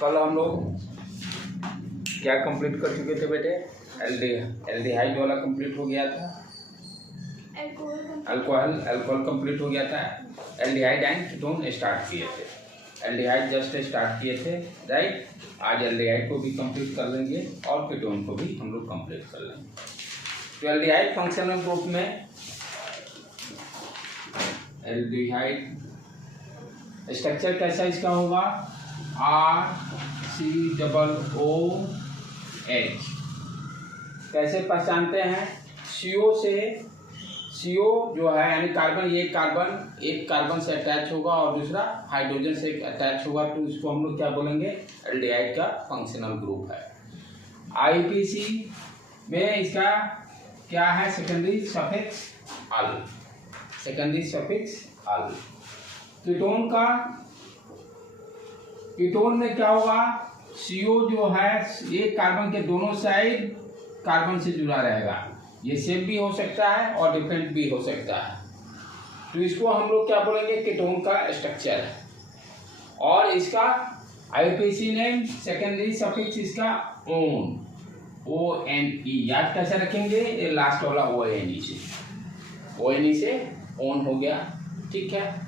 कल हम लोग क्या कंप्लीट कर चुके थे बेटे? एल्डिहाइड वाला कंप्लीट हो गया था, अल्कोहल कंप्लीट हो गया था, एल्डिहाइड एंड कीटोन स्टार्ट किए थे। एल्डिहाइड जस्ट स्टार्ट किए थे, राइट। आज एल्डिहाइड को भी कंप्लीट कर लेंगे और कीटोन को भी हम लोग कंप्लीट कर लेंगे। तो एल्डिहाइड फंक्शनल ग्रुप में एल्डिहाइड स्ट्रक्चर कैसा इसका होगा? RCOOH। कैसे पहचानते हैं? CO से, CO जो है यानी कार्बन, ये कार्बन एक कार्बन से अटैच होगा और दूसरा हाइड्रोजन से अटैच होगा, तो इसको हम लोग क्या बोलेंगे? एल्डिहाइड का फंक्शनल ग्रुप है। IUPAC में इसका क्या है? सेकेंडरी सफिक्स अल, सेकेंडरी सफिक्स अल। कीटोन का, कीटोन में क्या होगा? CO जो है ये कार्बन के दोनों साइड कार्बन से जुड़ा रहेगा, ये सेम भी हो सकता है और डिफरेंट भी हो सकता है, तो इसको हम लोग क्या बोलेंगे? कीटोन का स्ट्रक्चर है। और इसका IUPAC नेम सेकेंडरी सफिक्स इसका ON, ONE। याद कैसे रखेंगे? ये लास्ट वाला ONE से ON हो गया, ठीक है।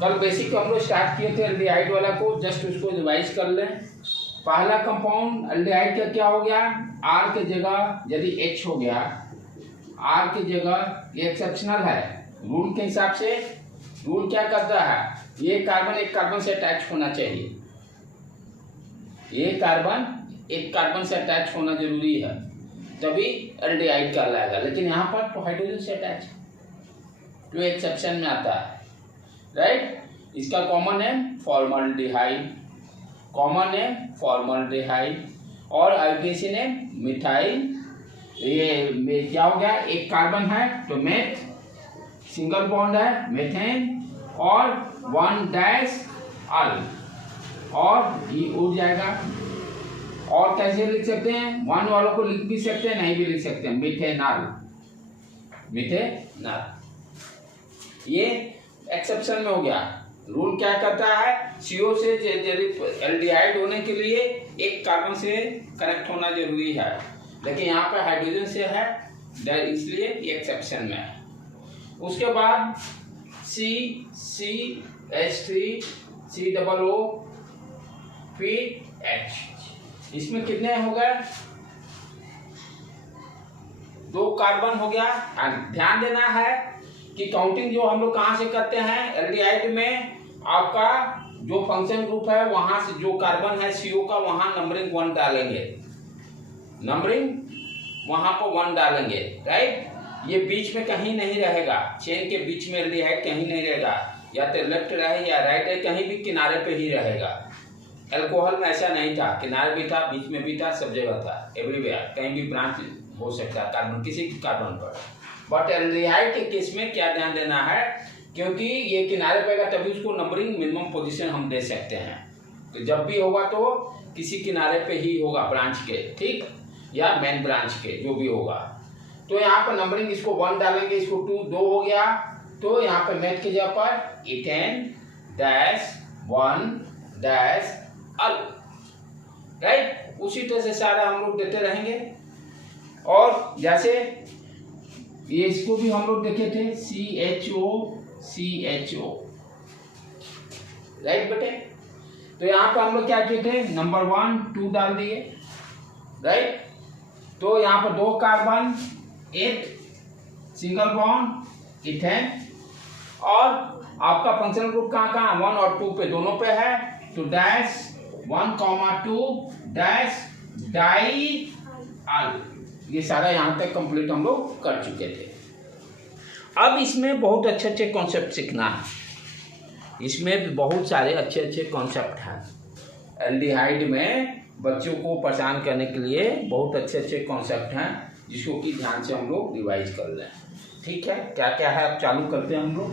कल बेसिक हम लोग स्टार्ट किए थे एल्डिहाइड वाला को, जस्ट उसको रिवाइज कर लें। पहला कंपाउंड एल्डिहाइड का क्या हो गया? R के जगह यदि H हो गया, R की जगह, ये एक्सेप्शनल है रूल के हिसाब से। रूल क्या करता है? ये कार्बन एक कार्बन से अटैच होना चाहिए, ये कार्बन एक कार्बन से अटैच होना जरूरी है, तभी एल्डिहाइड कहलाएगा। लेकिन यहाँ पर तो हाइड्रोजन से अटैच, जो एक्सेप्शन में आता है, राइट। इसका कॉमन है फॉर्मल्डिहाइड, कॉमन है फॉर्मल्डिहाइड। और IUPAC ने मिथाइल, ये क्या हो गया? एक कार्बन है तो मेथ, सिंगल बॉन्ड है मेथेन, और 1- अल, और ये उड़ जाएगा। और कैसे लिख सकते हैं? 1 वालों को लिख भी सकते हैं, नहीं भी लिख सकते हैं, मिथेनॉल, मिथेनॉल। ये एक्सेप्शन में हो गया। रूल क्या करता है? CO से एल्डिहाइड होने के लिए एक कार्बन से कनेक्ट होना जरूरी है, लेकिन यहाँ पर हाइड्रोजन से है, इसलिए ये एक्सेप्शन में है। उसके बाद CH3, COO, फिर H। इसमें कितने हो गए? 2 कार्बन हो गया। ध्यान देना है कि काउंटिंग जो हम लोग कहाँ से करते हैं? एल्डिहाइड में आपका जो फंक्शन ग्रुप है वहां से जो कार्बन है CO का, वहां नंबरिंग 1 डालेंगे, नंबरिंग वहां पर 1 डालेंगे, राइट। ये बीच में कहीं नहीं रहेगा, चेन के बीच में एल्डिहाइड कहीं नहीं रहेगा, या तो लेफ्ट रहे या राइट रहे, कहीं भी किनारे पे ही रहेगा। अल्कोहल में ऐसा नहीं था, किनारे भी था, बीच में भी था, सब जगह था, एवरीवेयर, कहीं भी ब्रांच हो सकता है कार्बन, किसी कार्बन पर। बट एल्डिहाइड के केस में क्या ध्यान देना है? क्योंकि ये किनारे पेगा तभी उसको नंबरिंग मिनिमम पोजीशन हम दे सकते हैं, तो जब भी होगा तो किसी किनारे पे ही होगा ब्रांच के, ठीक, या मेन ब्रांच के, जो भी होगा। तो यहाँ पर नंबरिंग इसको 1 डालेंगे, इसको 2 हो गया, तो यहाँ पे मेथ की जगह पर इथेन-1- अल, राइट। उसी तरह से सारा हम लोग देते रहेंगे। और जैसे ये इसको भी हम लोग देखे थे, CHO, राइट बेटे। तो यहाँ पे हम लोग क्या किए थे? नंबर 1, 2 डाल दिए, राइट। तो यहाँ पर 2 कार्बन, एक सिंगल बॉन्ड इथेन, और आपका फंक्शनल ग्रुप कहाँ कहाँ? 1 और 2 पे, दोनों पे है, तो -1,2 डाई अल। ये सारा यहाँ तक कंप्लीट हम लोग कर चुके थे। अब इसमें बहुत अच्छे अच्छे कॉन्सेप्ट सीखना है, इसमें भी बहुत सारे अच्छे अच्छे कॉन्सेप्ट हैं। एल्डिहाइड में बच्चों को परेशान करने के लिए बहुत अच्छे अच्छे कॉन्सेप्ट हैं, जिसको कि ध्यान से हम लोग रिवाइज कर लें, ठीक है। क्या क्या है अब चालू करते हैं हम लोग।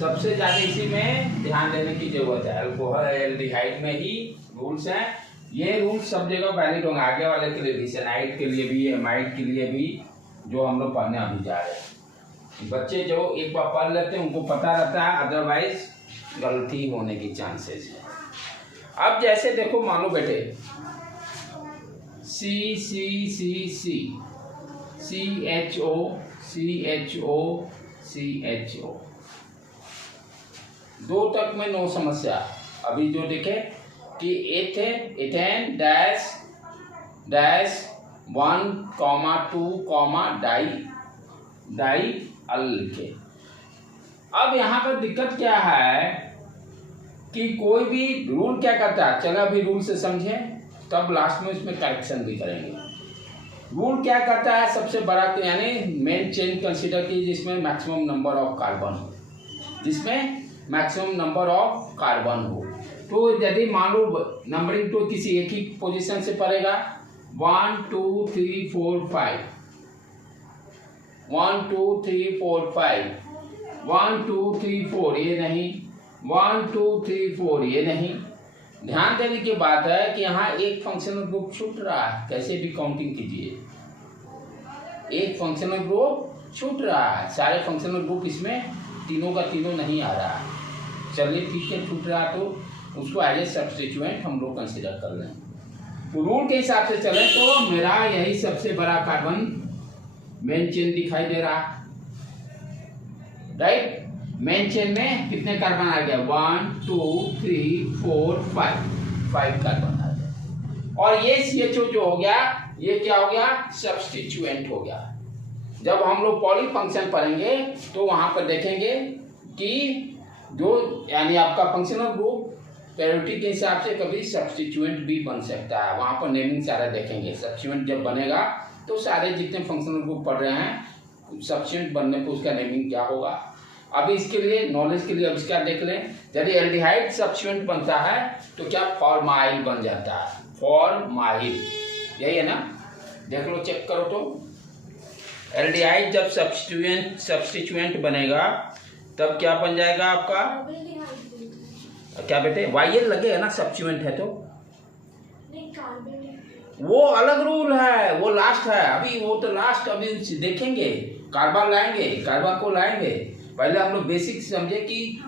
सबसे ज़्यादा इसी में ध्यान देने की जरूरत है, अल्कोहल एल्डिहाइड में ही रूल्स हैं। ये रूल्स सब जगह वैलिड होंगे, आगे वाले के लिए भी, सेनाइड के लिए भी, एमाइड के लिए भी, जो हम लोग पढ़ने अभी जा रहे हैं। बच्चे जो एक बार पढ़ लेते हैं उनको पता रहता है, अदरवाइज गलती होने की चांसेस है। अब जैसे देखो मानो बेटे C C C C C H O C H O C H O, 2 तक में नो समस्या। अभी जो देखे कि ethane dash dash 1, 2, di ol लिखे। अब यहाँ पर दिक्कत क्या है कि कोई भी रूल क्या करता है, चलो अभी रूल से समझे तब लास्ट में इसमें करेक्शन भी करेंगे। रूल क्या करता है, सबसे बड़ा यानी मेन चेन कंसीडर की जिसमें मैक्सिमम नंबर ऑफ कार्बन हो, जिसमें मैक्सिमम नंबर ऑफ कार्बन हो। तो यदि मान लो नंबरिंग तो किसी एक ही पोजीशन से पड़ेगा, 1 2 3 4 5, 1 2 3 4 5, 1 2 3 4 ये नहीं, 1 2 3 4 ये नहीं। ध्यान देने की बात है कि यहाँ एक फंक्शनल ग्रुप छूट रहा है, कैसे भी काउंटिंग कीजिए एक फंक्शनल ग्रुप छूट रहा है, सारे फंक्शनल ग्रुप इसमें तीनों का तीनों नहीं आ रहा है। चलिए ठीक है, छूट रहा तो उसको एज ए सब्स्टिट्यूएंट हम लोग कंसिडर कर लें। तो रूल के हिसाब से चले तो मेरा यही सबसे बड़ा कार्बन मेन चेन दिखाई दे रहा, राइट। मेन चेन में कितने कार्बन आ गया, 1 2 3 4 5 कार्बन आ गया। और ये CHO जो हो गया, ये क्या हो गया, सब्स्टिट्यूएंट हो गया। जब हम लोग पॉली फंक्शन पढ़ेंगे तो वहां पर देखेंगे कि जो यानी आपका फंक्शनल ग्रुप प्रायोरिटी के हिसाब से कभी सब्स्टिट्यूएंट भी बन सकता है। वहां पर नेमिंग सारा देखेंगे। सब्स्टिट्यूएंट जब बनेगा तो सारे जितने फंक्शनल ग्रुप पढ़ रहे हैं सब्स्टिट्यूएंट बनने पर उसका नेमिंग क्या होगा। अभी इसके लिए नॉलेज के लिए आविष्कार देख लें। यदि एल्डिहाइड सब्स्टिट्यूएंट बनता है तो क्या फॉर्माइल बन जाता है, फॉर्माइल, यही है ना, देख लो चेक करो। तो एल्डिहाइड जब सब्स्टिट्यूएंट बनेगा तब क्या बन जाएगा आपका, क्या बेटे, YL लगेगा ना, सब्स्टिट्यूएंट है तो वो अलग रूल है, वो लास्ट है। अभी वो तो लास्ट, अभी देखेंगे, कार्बन लाएंगे, कार्बन को लाएंगे। पहले हम लोग बेसिक समझे कि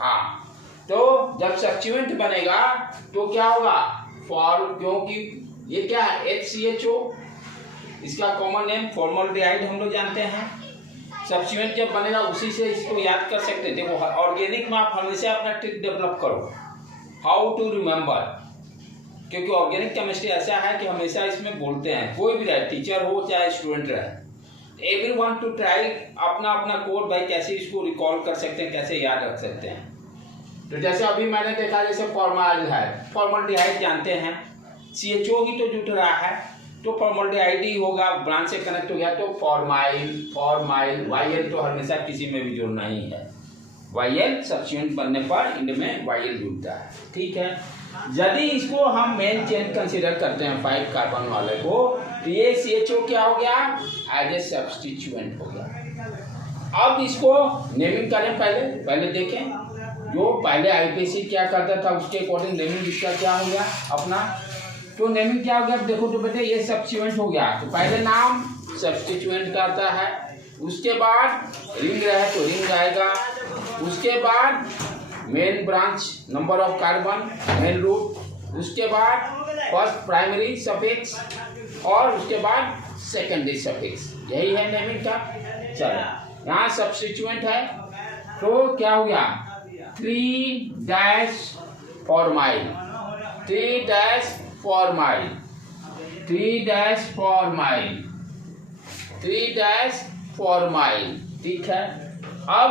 हाँ, तो जब सब्स्टिट्यूएंट बनेगा तो क्या होगा, क्योंकि ये क्या है, HCHO, इसका कॉमन नेम फॉर्मल्डिहाइड हम लोग जानते हैं। सब्स्टिट्यूएंट जब बनेगा उसी से इसको याद कर सकते हैं। देखो ऑर्गेनिक में आप हमेशा अपना ट्रिक डेवलप करो, हाउ टू रिमेम्बर, क्योंकि ऑर्गेनिक केमिस्ट्री ऐसा है कि हमेशा इसमें बोलते हैं, कोई भी रहे, टीचर हो चाहे स्टूडेंट रहे, एवरीवन टू ट्राई अपना अपना कोड भाई कैसे इसको रिकॉल कर सकते हैं, कैसे याद रख सकते हैं। तो जैसे अभी मैंने देखा, जैसे फॉर्मल्डिहाइड जानते हैं, CHO ही तो जुट रहा है, तो फॉर्मल्डिहाइड ही होगा, ब्रांच से कनेक्ट हो गया तो फॉर्माइल। YL तो हमेशा किसी में भी जुड़ना ही है, YL सब्स्टिट्यूएंट बनने पर इंड में YL जुड़ता है, ठीक है। यदि इसको हम मेन चेन कंसीडर करते हैं 5 कार्बन वाले को, तो ये CHO क्या हो गया, एज ए सब्स्टिट्यूएंट हो गया। अब इसको नेमिंग करें, पहले देखें, जो पहले IPC क्या करता था उसके अकॉर्डिंग नेमिंग इसका क्या हो गया अपना। तो नेमिंग क्या हो गया, देखो तो बेटे ये सब्स्टिट्यूएंट हो गया, तो पहले नाम सब्स्टिट्यूएंट का आता है, उसके बाद रिंग रहे तो रिंग आएगा, उसके बाद main branch number of carbon, main root, उसके बाद फर्स्ट प्राइमरी सफिक्स और उसके बाद सेकेंडरी सफिक्स, यही है नेमिंग का। चलो यहाँ सब्स्टिट्यूएंट है तो क्या हो गया, 3 फॉर्माइल, 3 फॉर्माइल, 3 फॉर्माइल, ठीक है। अब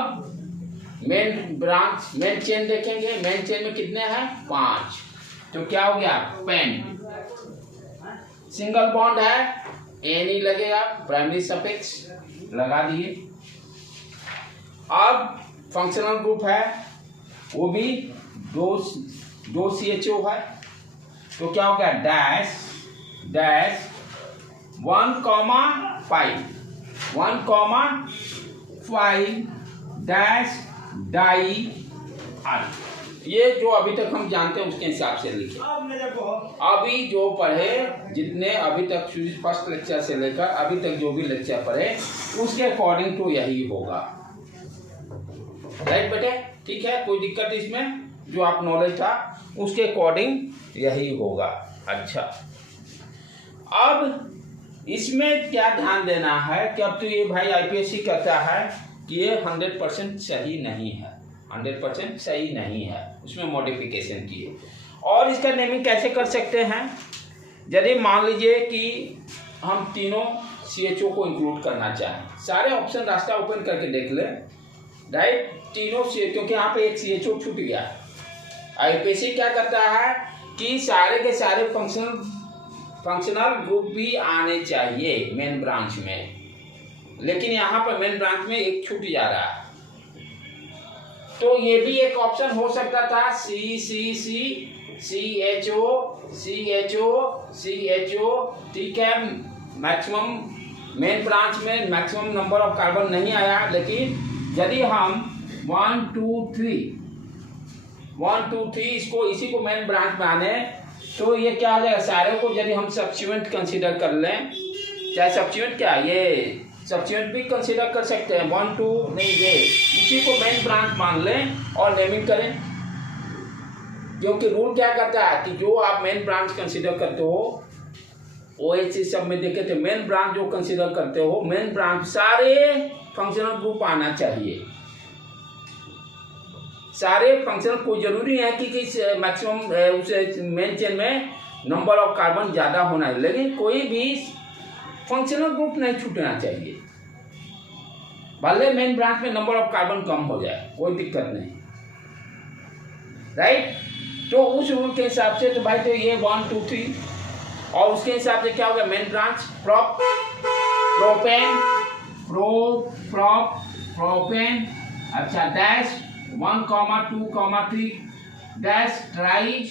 मेन ब्रांच, मेन चेन देखेंगे, मेन चेन में कितने हैं, 5, तो क्या हो गया, पेंट, सिंगल बॉन्ड है, N ही लगेगा, प्राइमरी सफिक्स लगा दिए। अब फंक्शनल ग्रुप है, वो भी दो CHO है, तो क्या हो गया, डैश 1,5 डैश डाई अल। ये जो अभी तक हम जानते हैं उसके हिसाब से लिखे। अभी जो पढ़े, जितने अभी तक फर्स्ट लेक्चर से लेकर अभी तक जो भी लेक्चर पढ़े उसके अकॉर्डिंग तो यही होगा, राइट बेटे, ठीक है, कोई दिक्कत इसमें जो आप नॉलेज था उसके अकॉर्डिंग यही होगा। अच्छा, अब इसमें क्या ध्यान देना है कि अब तो ये भाई आईपीएससी कहता है कि ये 100% सही नहीं है, 100% सही नहीं है, उसमें मॉडिफिकेशन किए। और इसका नेमिंग कैसे कर सकते हैं? यदि मान लीजिए कि हम तीनों CHO को इंक्लूड करना चाहें, सारे ऑप्शन रास्ता ओपन करके देख लें, राइट, तीनों क्योंकि यहाँ पे एक CHO छूट गया। आईपीएससी क्या करता है कि सारे के सारे फंक्शनल ग्रुप भी आने चाहिए मेन ब्रांच में, लेकिन यहाँ पर मेन ब्रांच में एक छूट जा रहा है। तो ये भी एक ऑप्शन हो सकता था, CHO, ठीक है, मैक्सिमम मेन ब्रांच में मैक्सिमम नंबर ऑफ कार्बन नहीं आया, लेकिन यदि हम 1 2 3 इसको इसी को मेन ब्रांच में आने, तो ये क्या हो जाएगा, सारे को यदि हम सब्स्टिट्यूएंट कंसीडर कर लें, चाहे सब्स्टिट्यूएंट क्या ये सब्स्टिट्यूएंट भी कंसीडर कर सकते हैं, 1 2 नहीं, ये इसी को मेन ब्रांच मान लें और नेमिंग करें। क्योंकि रूल क्या करता है कि जो आप मेन ब्रांच कंसीडर करते हो, OHC सब में देखे थे, मेन ब्रांच जो कंसीडर करते हो, मेन ब्रांच सारे फंक्शनल ग्रुप आना चाहिए। सारे फंक्शनल, कोई जरूरी है कि मैक्सिमम उस मेन चेन में नंबर ऑफ कार्बन ज़्यादा होना है, लेकिन कोई भी फंक्शनल ग्रुप नहीं छूटना चाहिए, भले मेन ब्रांच में नंबर ऑफ कार्बन कम हो जाए, कोई दिक्कत नहीं, राइट। तो उस रूल के हिसाब से तो भाई तो ये 1 2 3, और उसके हिसाब से क्या होगा, मेन ब्रांच प्रोपेन, प्रोपेन, अच्छा, डैश 1 2 3 डैश ट्राई,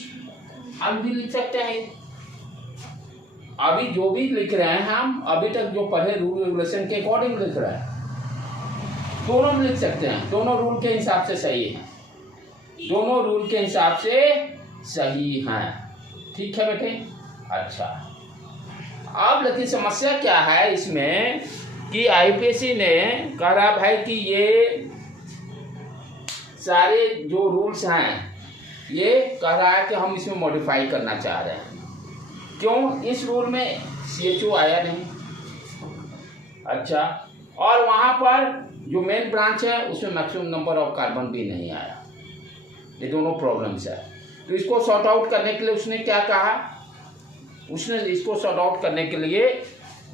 अब भी लिख सकते हैं। अभी जो भी लिख रहे हैं हम अभी तक जो पढ़े रूल रेगुलेशन के अकॉर्डिंग लिख रहे हैं, दोनों लिख सकते हैं, दोनों रूल के हिसाब से सही है, दोनों रूल के हिसाब से सही हैं, ठीक है बेटे। अच्छा, अब लेकिन समस्या क्या है इसमें कि आईपीएससी ने कह रहा भाई कि ये सारे जो रूल्स हैं ये कह रहा है कि हम इसमें मॉडिफाई करना चाह रहे हैं। क्यों? इस रूल में CHO आया नहीं, अच्छा, और वहाँ पर जो मेन ब्रांच है उसमें मैक्सिमम नंबर ऑफ कार्बन भी नहीं आया, ये दोनों प्रॉब्लम्स है। तो इसको सॉर्ट आउट करने के लिए उसने क्या कहा, उसने इसको सॉर्ट आउट करने के लिए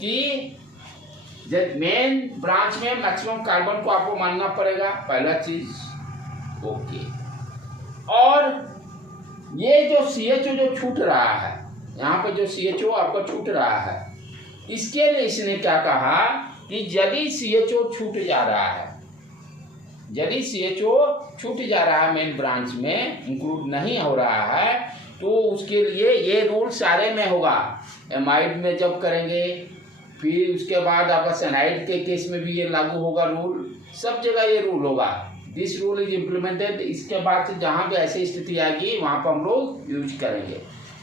कि जब मेन ब्रांच में मैक्सिमम कार्बन को आपको मानना पड़ेगा, पहला चीज, ओके। और ये जो CHO जो छूट रहा है, यहाँ पे जो CHO आपका छूट रहा है, इसके लिए इसने क्या कहा कि यदि CHO छूट जा रहा है, यदि CHO छूट जा रहा है मेन ब्रांच में, इंक्लूड नहीं हो रहा है, तो उसके लिए ये रूल सारे में होगा। एमाइड में जब करेंगे, फिर उसके बाद आपका सेनाइड के केस में भी ये लागू होगा रूल, सब जगह ये रूल होगा। दिस रूल इज इम्प्लीमेंटेड, इसके बाद से जहाँ भी ऐसी स्थिति आएगी वहाँ पर हम लोग यूज करेंगे।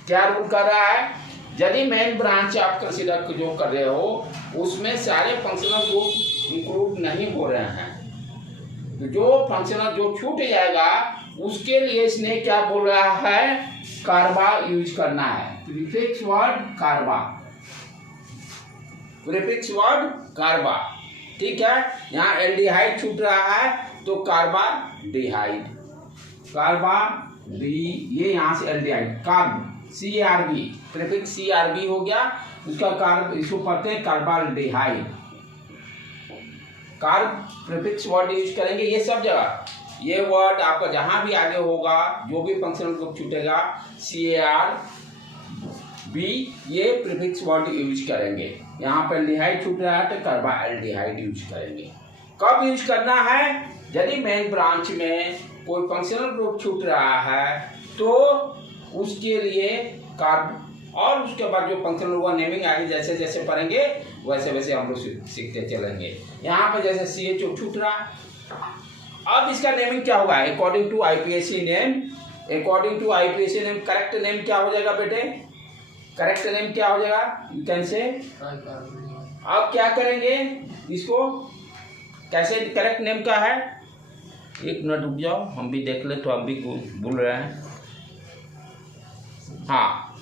क्या रूल कर रहा है, यदि मेन ब्रांच आप कंसिडर जो कर रहे हो उसमें सारे फंक्शनल ग्रुप इंक्लूड नहीं हो रहे हैं, तो जो फंक्शनल जो छूट जाएगा उसके लिए इसने क्या बोल रहा है, कार्बा यूज करना है, प्रीफिक्स वर्ड कार्बा, प्रीफिक्स वर्ड कार्बा, ठीक है। यहाँ एल्डिहाइड छूट रहा है तो कार्बाडिहाइड, कार्बा डी, ये यहाँ से aldehyde, carb CRB, prefix CRB हो गया, उसका कार्ब इसको पढ़ते हैं carbaldehyde, carb prefix word use करेंगे। ये सब जगह ये वर्ड आपका जहां भी आगे होगा, जो भी फंक्शनल ग्रुप छूटेगा CARB, ये प्रीफिक्स वर्ड यूज करेंगे। यहाँ पर एल्डिहाइड छूट रहा है तो कार्बाल्डिहाइड यूज करेंगे। कब यूज करना है, यदि मेन ब्रांच में कोई फंक्शनल ग्रुप छूट रहा है तो उसके लिए कार्ब, और उसके बाद जो फंक्शनल हुआ नेमिंग आगे जैसे जैसे पढ़ेंगे वैसे वैसे हम लोग सीखते चलेंगे। यहाँ पे जैसे CHO छूट रहा, अब इसका नेमिंग क्या होगा, according to IUPAC name, according to IUPAC name correct name क्या हो जाएगा बेटे, करेक्ट नेम क्या हो जाएगा, यू कैन से। अब क्या करेंगे इसको, कैसे करेक्ट नेम का है, एक मिनट रुक जाओ, हम भी देख ले तो हम भी भूल रहे हैं। हाँ,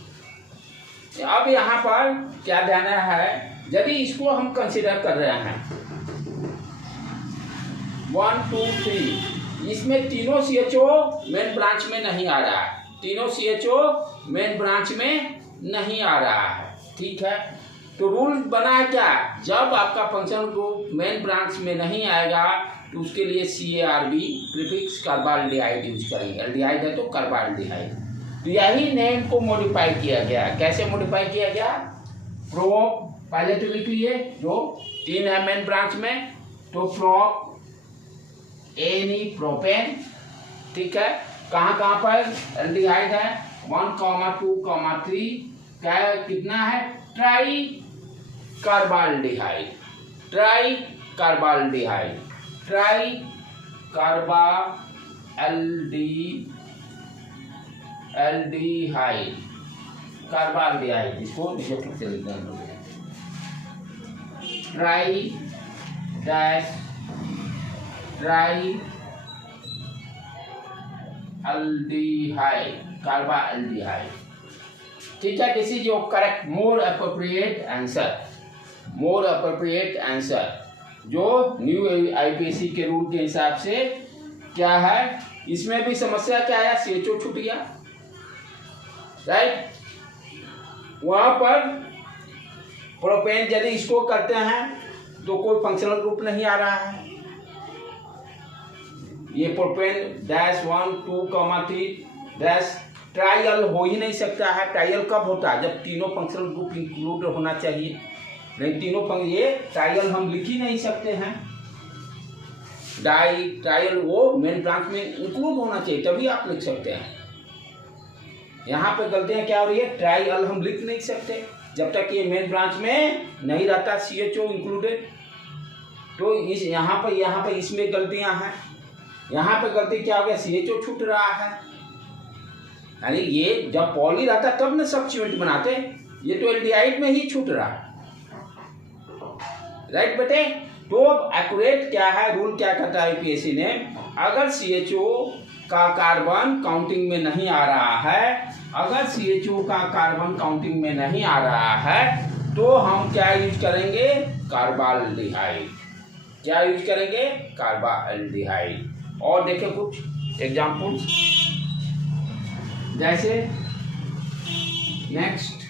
अब यहाँ पर क्या देना है, यदि इसको हम कंसिडर कर रहे हैं 1 2 3, इसमें तीनों CHO मेन ब्रांच में नहीं आ रहा है, तीनों CHO मेन ब्रांच में नहीं आ रहा है, ठीक है। तो रूल बना है क्या, जब आपका फंक्शन ग्रुप मेन ब्रांच में नहीं आएगा तो उसके लिए CARB प्रीफिक्स कार्बाल्डिहाइड यूज करेंगे। एल्डिहाइड है तो कार्बाल्डिहाइड। तो यही नेम को मॉडिफाई किया गया। कैसे मॉडिफाई किया गया, प्रोप पहले तो लिख लिए, जो 3 है मेन ब्रांच में, तो प्रोप एनी प्रोपेन, ठीक है। कहाँ पर एल्डिहाइड है, 1, 2, 3, क्या कितना है, try carbaldehyde, try carbaldehyde, try carbaldehyde, carbaldehyde, इसको नीचे फिर से लिख देंगे, try dash try aldehyde, carbaldehyde, ठीक है। This is your correct more appropriate answer, more appropriate answer, जो न्यू IPSC के रूल के हिसाब से क्या है। इसमें भी समस्या क्या है, CHO छूट गया, राइट। वहां पर प्रोपेन यदि इसको करते हैं तो कोई फंक्शनल ग्रुप नहीं आ रहा है। ये प्रोपेन डैश 1 2 3 डैश ट्रायल हो ही नहीं सकता है। ट्रायल कब होता है, जब तीनों फंक्शनल ग्रुप इंक्लूड होना चाहिए, नहीं तीनों ये ट्रायल हम लिख ही नहीं सकते हैं। डाई ट्रायल वो मेन ब्रांच में इंक्लूड होना चाहिए, तभी आप लिख सकते हैं। यहाँ पे गलतियाँ क्या हो रही है, ट्रायल हम लिख नहीं सकते जब तक ये मेन ब्रांच में नहीं रहता CHO इंक्लूडेड। तो इस यहाँ पर इसमें गलतियाँ हैं। यहाँ पे गलती क्या हो गया, CHO छूट रहा है, यानी ये जब पॉली रहता तब न सब्स्टिट्यूएंट बनाते, ये तो एल्डिहाइड में ही छूट रहा है, राइट बेटे। तो एक्यूरेट क्या है, रूल क्या कहता है IPSC ने, अगर CHO का कार्बन काउंटिंग में नहीं आ रहा है, अगर CHO का कार्बन काउंटिंग में नहीं आ रहा है तो हम क्या यूज करेंगे, कार्बाल्डिहाइड, क्या यूज करेंगे, कार्बाल्डिहाइड। और देखिए कुछ एग्जाम्पल्स, जैसे नेक्स्ट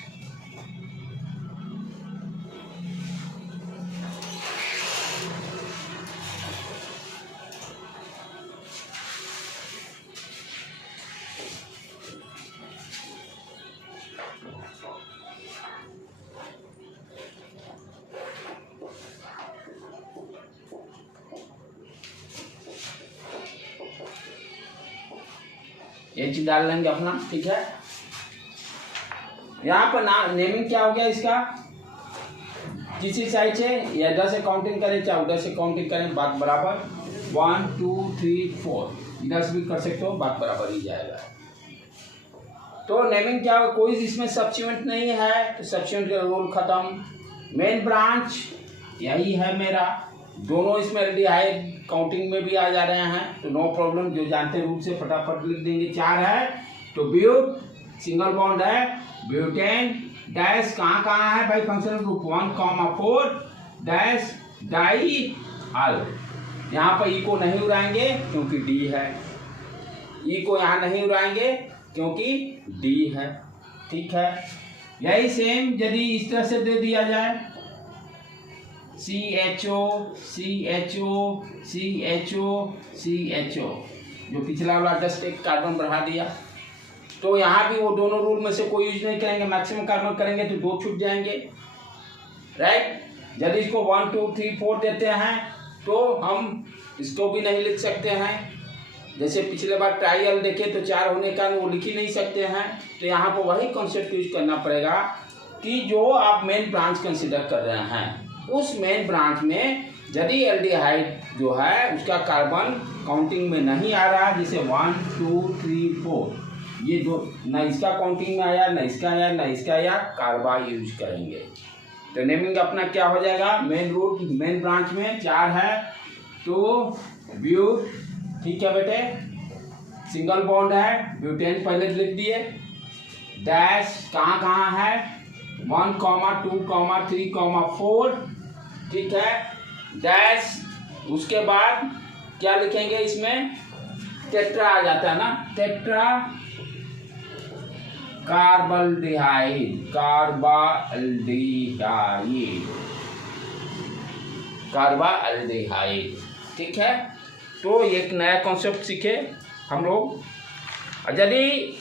ये चीज डाल लेंगे अपना, ठीक है। यहाँ पर नेमिंग क्या हो गया इसका, किसी साइड से या इधर से काउंटिंग करें चाहे उधर से काउंटिंग करें, बात बराबर। 1 2 3 4 इधर से भी कर सकते हो, बात बराबर ही जाएगा। तो नेमिंग क्या हो, कोई इसमें सब्स्टिट्यूएंट नहीं है तो सब्स्टिट्यूएंट का रूल खत्म। मेन ब्रांच यही है मेरा, दोनों इसमें एल्डिहाइड काउंटिंग में भी आ जा रहे हैं तो नो प्रॉब्लम, जो जानते हैं रूल से फटाफट लिख देंगे। 4 है तो ब्यूट सिंगल बॉन्ड है, ब्यूटेन डैश कहाँ है भाई, फंक्शनल ग्रुप 1, 4 डैश डाई अल। यहाँ पर ई को नहीं उड़ाएंगे क्योंकि डी है, ई को यहाँ नहीं उड़ाएंगे क्योंकि डी है, ठीक है। यही सेम यदि इस तरह से दे दिया जाए, CHO CHO CHO CHO, जो पिछला वाला 10 एक कार्बन बढ़ा दिया, तो यहाँ भी वो दोनों रूल में से कोई यूज नहीं करेंगे, मैक्सिमम कार्बन करेंगे तो 2 छूट जाएंगे, राइट। यदि इसको 1 2 3 4 देते हैं तो हम इसको भी नहीं लिख सकते हैं, जैसे पिछले बार ट्रायल देखे तो 4 होने का वो लिख ही नहीं सकते हैं। तो यहाँ पर वही कॉन्सेप्ट यूज करना पड़ेगा कि जो आप मेन ब्रांच कंसिडर कर रहे हैं, उस मेन ब्रांच में यदि एल्डिहाइड जो है उसका कार्बन काउंटिंग में नहीं आ रहा, जैसे 1 2 3 4, ये दो ना इसका काउंटिंग में आया, ना इसका आया, ना इसका आया, कार्बा यूज करेंगे। तो नेमिंग अपना क्या हो जाएगा, मेन रूट मेन ब्रांच में 4 है तो ब्यूट ठीक है बेटे, सिंगल बॉन्ड है, ब्यूटेन पहले लिख दिए, डैश कहाँ कहाँ है 1, 2, 3, 4, ठीक है, डैश, उसके बाद क्या लिखेंगे इसमें, टेट्रा आ जाता है ना, टेट्रा कार्बल्डिहाइड, कार्बाल्डिहाइड, ठीक है। तो एक नया कॉन्सेप्ट सीखे हम लोग। यदि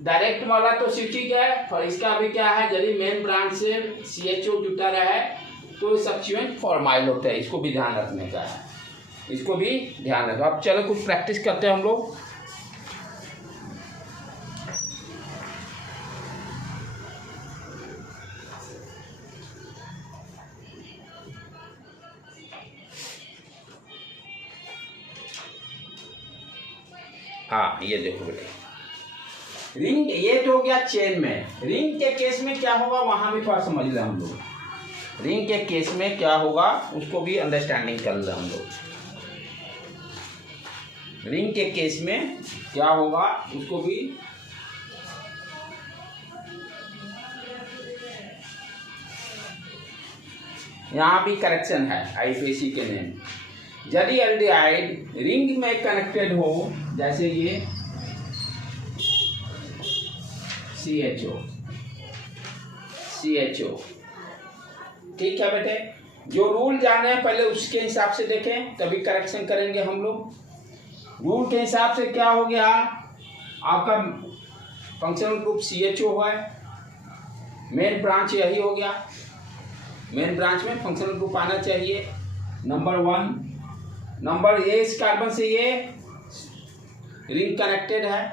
डायरेक्ट वाला तो सीख ही गए, पर इसका अभी क्या है, यदि मेन ब्रांच से CHO जुटा रहा है तो सब्स्टिट्यूएंट फॉर्माइल होता है, इसको भी ध्यान रखने का है, इसको भी ध्यान रखो। अब चलो कुछ प्रैक्टिस करते हैं हम लोग। हाँ ये देखो बेटे, रिंग ये तो हो गया चेन में। रिंग के केस में क्या होगा वहां भी थोड़ा समझ ले हम लोग, रिंग के केस में क्या होगा उसको भी अंडरस्टैंडिंग कर ले हम लोग। रिंग के केस में क्या होगा उसको भी यहाँ भी करेक्शन है IUPAC के नेम। यदि एल्डिहाइड रिंग में कनेक्टेड हो, जैसे ये CHO, ठीक है बेटे, जो रूल जाने हैं पहले उसके हिसाब से देखें, तभी करेक्शन करेंगे हम लोग। रूल के हिसाब से क्या हो गया, आपका फंक्शनल ग्रुप CHO है, मेन ब्रांच यही हो गया, मेन ब्रांच में फंक्शनल ग्रुप आना चाहिए नंबर 1। नंबर ये इस कार्बन से ये रिंग कनेक्टेड है,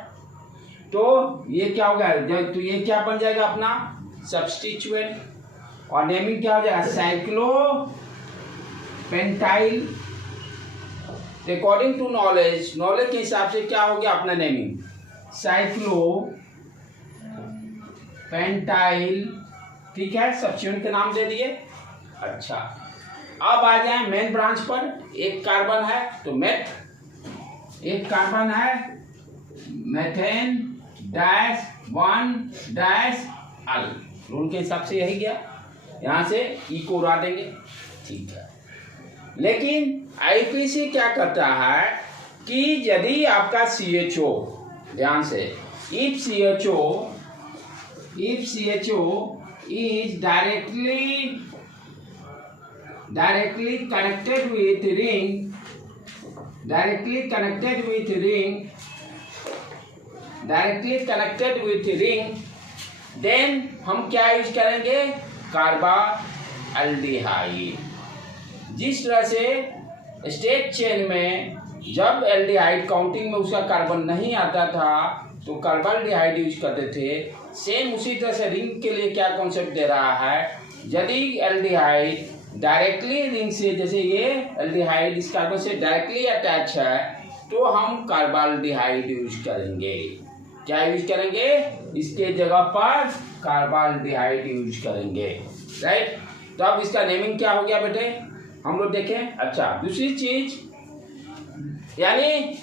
तो ये क्या हो गया, तो ये क्या बन जाएगा अपना सब्स्टिट्यूएंट, और नेमिंग क्या हो जाएगा साइक्लोपेंटाइल। अकॉर्डिंग टू नॉलेज के हिसाब से क्या हो गया अपना नेमिंग साइक्लोपेंटाइल, ठीक है, सब्स्टिट्यूएंट के नाम दे दिए। अच्छा, अब आ जाए मेन ब्रांच पर। एक कार्बन है तो मेथ, एक कार्बन है मेथेन -1-अल, रूल के हिसाब से यही गया, यहां से ई को उड़ा देंगे, ठीक है। लेकिन IUPAC क्या करता है कि यदि आपका CHO, ध्यान से, if CHO is directly connected with ring, then हम क्या यूज करेंगे, कार्बाल्डिहाइड। जिस तरह से स्टेट चेन में जब एल्डिहाइड काउंटिंग में उसका कार्बन नहीं आता था तो कार्बाल्डिहाइड यूज करते थे, सेम उसी तरह से रिंग के लिए क्या कॉन्सेप्ट दे रहा है, यदि एल्डिहाइड डायरेक्टली रिंग से, जैसे ये एल्डिहाइड इस कार्बन से डायरेक्टली अटैच है, तो हम कार्बाल्डिहाइड यूज करेंगे। क्या यूज करेंगे, इसके जगह पर कार्बाल्डिहाइड यूज करेंगे, राइट। तो अब इसका नेमिंग क्या हो गया बेटे, हम लोग देखें। अच्छा, दूसरी चीज, यानी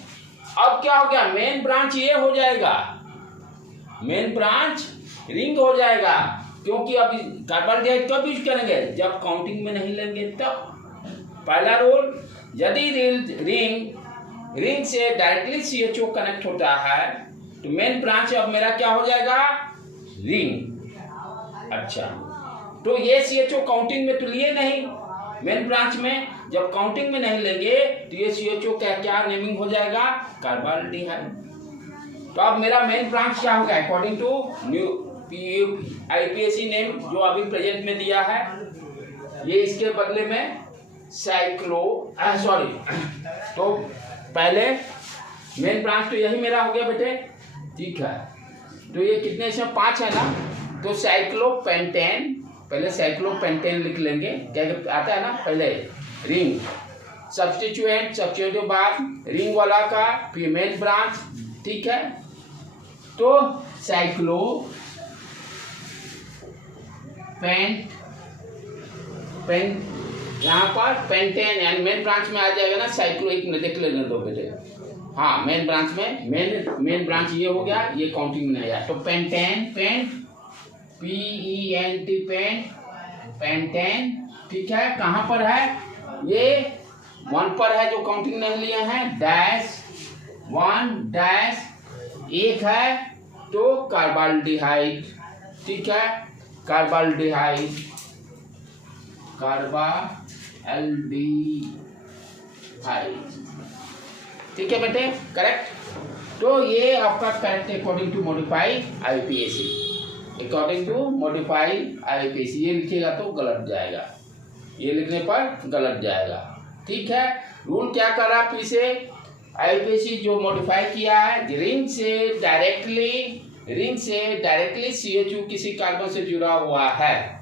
अब क्या हो गया, मेन ब्रांच ये हो जाएगा, मेन ब्रांच रिंग हो जाएगा, क्योंकि अब कार्बाल्डिहाइड कब यूज करेंगे, जब काउंटिंग में नहीं लेंगे तब। पहला रूल, यदि रिंग से डायरेक्टली CHO कनेक्ट होता है तो मेन ब्रांच अब मेरा क्या हो जाएगा, रिंग। अच्छा, तो ये CHO काउंटिंग में तो लिए नहीं, मेन ब्रांच में जब काउंटिंग में नहीं लेंगे तो ये CHO का क्या नेमिंग हो जाएगा, कार्बाल्डिहाइड। तो अब मेरा मेन ब्रांच क्या होगा, according to new IUPAC name जो अभी प्रेजेंट में दिया है, ये इसके बदले में तो पहले मेन ब्रांच तो यही मेरा हो गया बेटे, ठीक है। तो ये कितने इसमें 5 है ना, तो साइक्लोपेंटेन, पहले साइक्लोपेंटेन लिख लेंगे, क्या आता है ना, पहले रिंग, सब्स्टिट्यूएंट के बाद रिंग वाला का, फिर मेन ब्रांच, ठीक है। तो यहाँ पर पेंटेन यानी मेन ब्रांच में आ जाएगा ना साइक्लो, एक मिनट देख लेने दो बेटे। हाँ मेन ब्रांच में मेन ब्रांच ये हो गया, ये काउंटिंग में नहीं आया। तो pentane, pent PENT pent, pentane, ठीक है। कहाँ पर है ये 1 पर है जो काउंटिंग नहीं लिए हैं, डैश 1 डैश 1 है तो कार्बाल्डिहाइड, ठीक है। कार्बाल्डिहाइड, ठीक है बेटे, करेक्ट। तो ये आपका correct according to modified IUPAC, according to modified IUPAC। ये लिखेगा तो गलत जाएगा, ये लिखने पर गलत जाएगा, ठीक है। रूल क्या कर रहा है पीछे, IUPAC जो मॉडिफाई किया है, रिंग से डायरेक्टली CHU किसी कार्बन से जुड़ा हुआ है,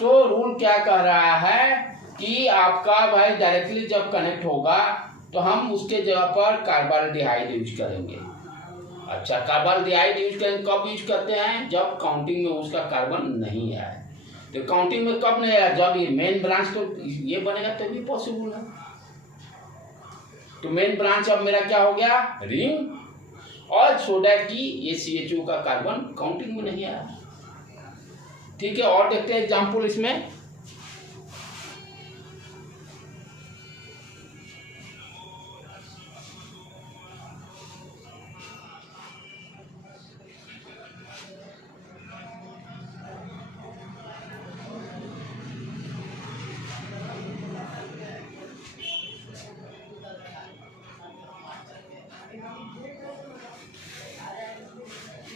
तो रूल क्या कह रहा है कि आपका भाई डायरेक्टली जब कनेक्ट होगा तो हम उसके जगह पर कार्बाल्डिहाइड यूज करेंगे। अच्छा, कार्बाल्डिहाइड यूज करेंगे, कब यूज करते हैं, जब काउंटिंग में उसका कार्बन नहीं है। तो काउंटिंग में कब नहीं आया, जब ये मेन ब्रांच तो ये बनेगा तभी पॉसिबल है। तो मेन ब्रांच अब मेरा क्या हो गया, रिंग, और सोडा की ये CHO का कार्बन काउंटिंग में नहीं आया, ठीक है। और देखते हैं एग्जाम्पल इसमें,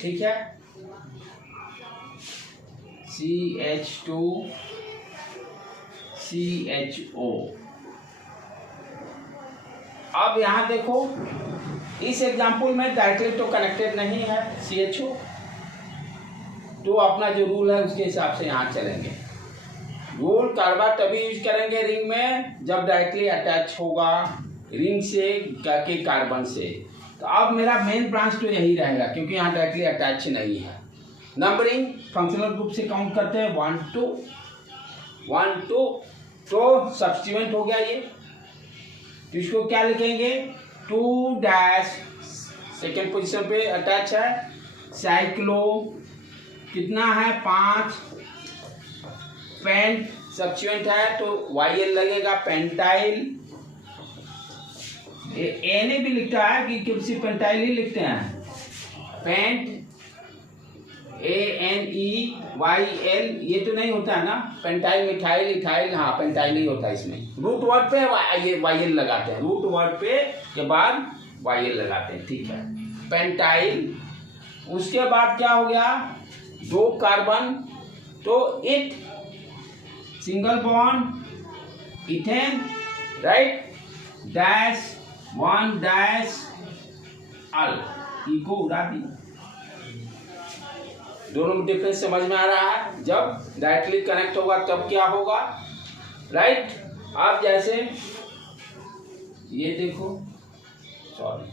ठीक है। CH2 CHO। अब यहां देखो इस एग्जाम्पल में डायरेक्टली तो कनेक्टेड नहीं है CHO, तो अपना जो रूल है उसके हिसाब से यहां चलेंगे। रूल कार्बन तभी यूज करेंगे रिंग में जब डायरेक्टली अटैच होगा रिंग से के कार्बन से। तो अब मेरा मेन ब्रांच तो यही रहेगा क्योंकि यहाँ डायरेक्टली अटैच नहीं है। नंबरिंग फंक्शनल ग्रुप से काउंट करते हैं 1 2 तो सब्स्टिट्यूएंट हो गया ये, तो इसको क्या लिखेंगे 2 डैश सेकेंड पोजीशन पे अटैच है, साइक्लो कितना है 5, पेंट सब्स्टिट्यूएंट है तो YL लगेगा, पेंटाइल एने भी लिखता है कि किसी पेंटाइल ही लिखते हैं, पेंट ANEYL ये तो नहीं होता है ना, पेंटाइल मिथाइल इथाइल, हाँ पेंटाइल ही होता है इसमें। रूट वर्ड पे ये YL लगाते हैं, रूट वर्ड पे के बाद YL लगाते हैं, ठीक है पेंटाइल। उसके बाद क्या हो गया 2 कार्बन तो it single bond ethane right, dash 1 dash al इको उड़ा दी। दोनों में डिफरेंस समझ में आ रहा है, जब डायरेक्टली कनेक्ट होगा तब क्या होगा राइट। आप जैसे ये देखो, सॉरी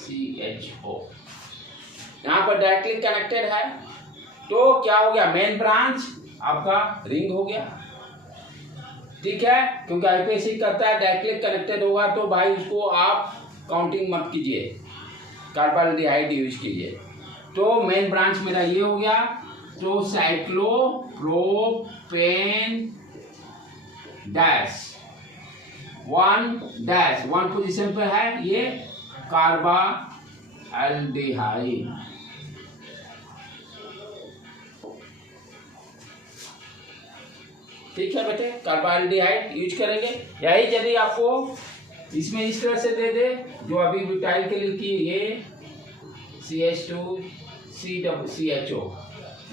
CHO यहाँ पर डायरेक्टली कनेक्टेड है तो क्या हो गया मेन ब्रांच आपका रिंग हो गया, ठीक है। क्योंकि IUPAC करता है डायरेक्टली कनेक्टेड होगा तो भाई उसको आप काउंटिंग मत कीजिए, कार्बाल्डिहाइड यूज कीजिए। तो मेन ब्रांच मेरा ये हो गया, तो साइक्लोप्रोपेन डैश 1 पोजीशन पे है ये कार्बाल्डिहाइड, ठीक है बेटे कार्बाल्डिहाइड यूज करेंगे। यही यदि आपको इसमें इस तरह से दे दे जो अभी ब्यूटाइल के लिए की ये CH2 CHO,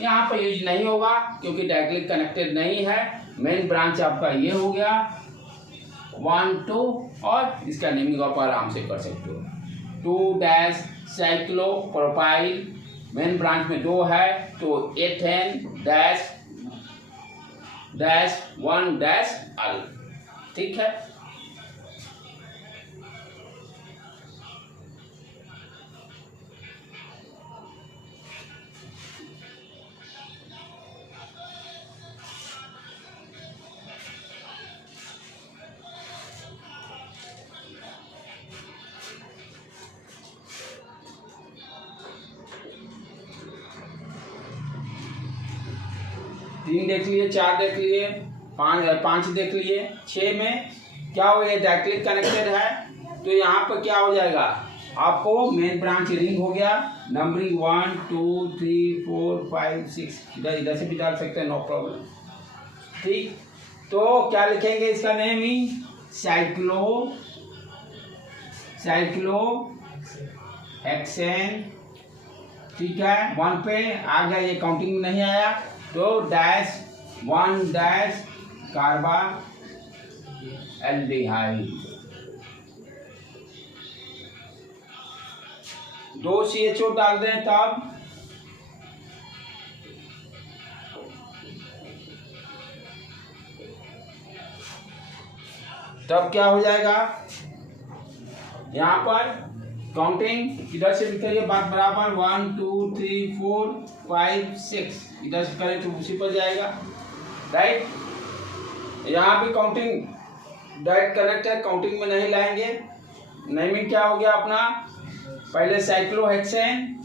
यहाँ पर यूज नहीं होगा क्योंकि डायरेक्टली कनेक्टेड नहीं है। मेन ब्रांच आपका ये हो गया 1 2 और इसका नेमिंग आप आराम से कर सकते हो 2 डैश साइक्लोप्रोपाइल, मेन ब्रांच में 2 है तो एथेन डैश 1 डैश अल, ठीक है। 3 देख लिए, 4 देख लिए, 5 देख लिए, 6 में क्या हो, ये डायक्लिक कनेक्टेड है, तो यहाँ पर क्या हो जाएगा, आपको मेन ब्रांच रिंग हो गया, नंबरिंग 1 2 3 4 5 6, इधर से भी डाल सकते हैं, नो प्रॉब्लम। ठीक, तो क्या लिखेंगे इसका नेम ही, साइक्लो हेक्सेन। ठीक है, 1 पे आ गया, ये काउंटिंग में नहीं आया, तो -1 कार्बा एल्डिहाइड, 2 CHO डाल दें, तब क्या हो जाएगा, यहाँ पर काउंटिंग इधर से भी करिए, बात बराबर, 1 2 3 4 5 6, इधर से करें तो उसी पर जाएगा, राइट। यहाँ भी काउंटिंग डायरेक्ट कनेक्ट है, काउंटिंग में नहीं लाएंगे। नेमिंग क्या हो गया अपना, पहले साइक्लोहेक्सेन,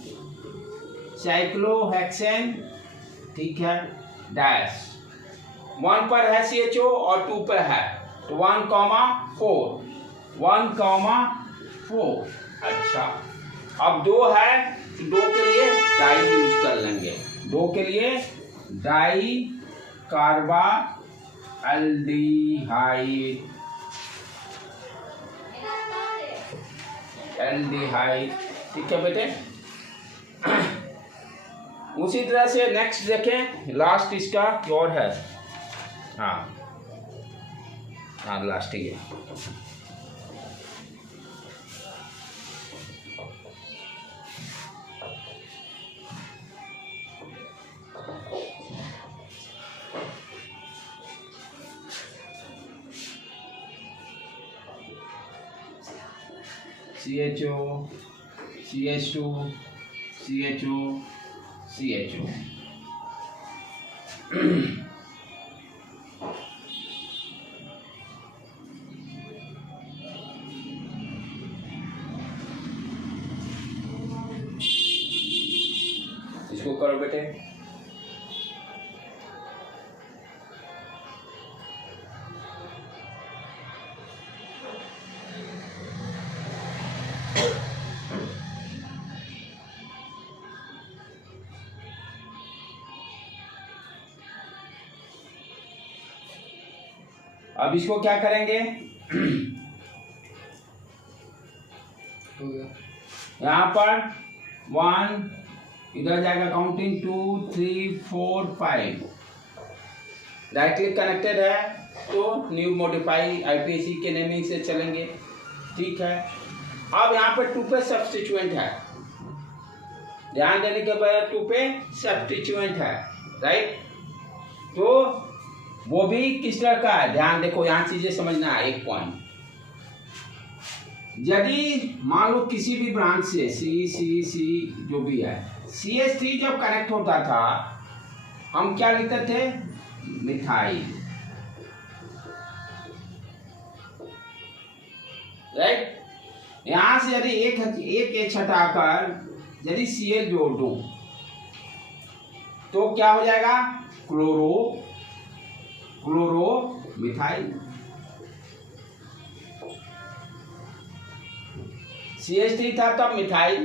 ठीक है, डैश 1 पर है CHO और 2 पर है, तो 1,4 अच्छा। अब 2 है, तो 2 के लिए डाई यूज कर लेंगे, 2 के लिए डाई कार्बा एल्डिहाइड, ठीक है बेटे। उसी तरह से नेक्स्ट देखें, लास्ट इसका और है, हाँ लास्ट ही है, CHO CH2 CHO CHO इसको करो बेटे, अब इसको क्या करेंगे, यहाँ पर 1 इधर जाएगा, काउंटिंग 2 3 4 5, डायरेक्टली कनेक्टेड है, तो न्यू मॉडिफाई IPAC के नेमिंग से चलेंगे, ठीक है। अब यहाँ पर 2 पे सब्स्टिट्यूएंट है, ध्यान देने के बाद 2 पे सब्स्टिट्यूएंट है, राइट, तो वो भी किस तरह का है, ध्यान देखो, यहाँ चीजें समझना है, एक पॉइंट। यदि मान लो किसी भी ब्रांच से C जो भी है, CH3 जब कनेक्ट होता था, हम क्या लिखते थे, मिथाइल, राइट। यहां से यदि एक H हटाकर यदि Cl जोड़ दूं, तो क्या हो जाएगा, क्लोरो मिथाइल। CH3 था तब मिथाइल,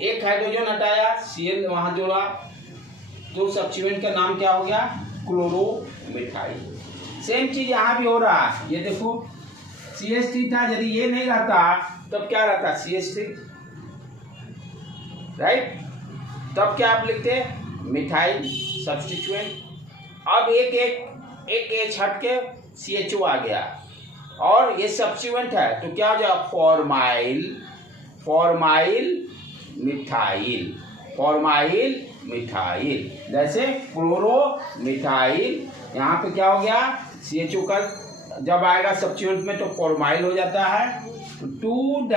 एक हाइड्रोजन हटाया, Cl वहां जोड़ा, तो सब्स्टिट्यूएंट का नाम क्या हो गया, क्लोरो मिथाइल। सेम चीज यहां भी हो रहा है, ये देखो CH3 था, यदि ये नहीं रहता तब क्या रहता, CH3, राइट, तब क्या आप लिखते, मिथाइल सब्स्टिट्यूएंट। अब एक H हट के CHO आ गया, और ये सब्स्टिट्यूएंट है, तो क्या हो जाएगा, फॉर्माइल मिथाइल, जैसे क्लोरो मिथाइल, यहाँ पे क्या हो गया, CHO का जब आएगा सब्स्टिट्यूएंट में तो फॉर्माइल हो जाता है, तो 2'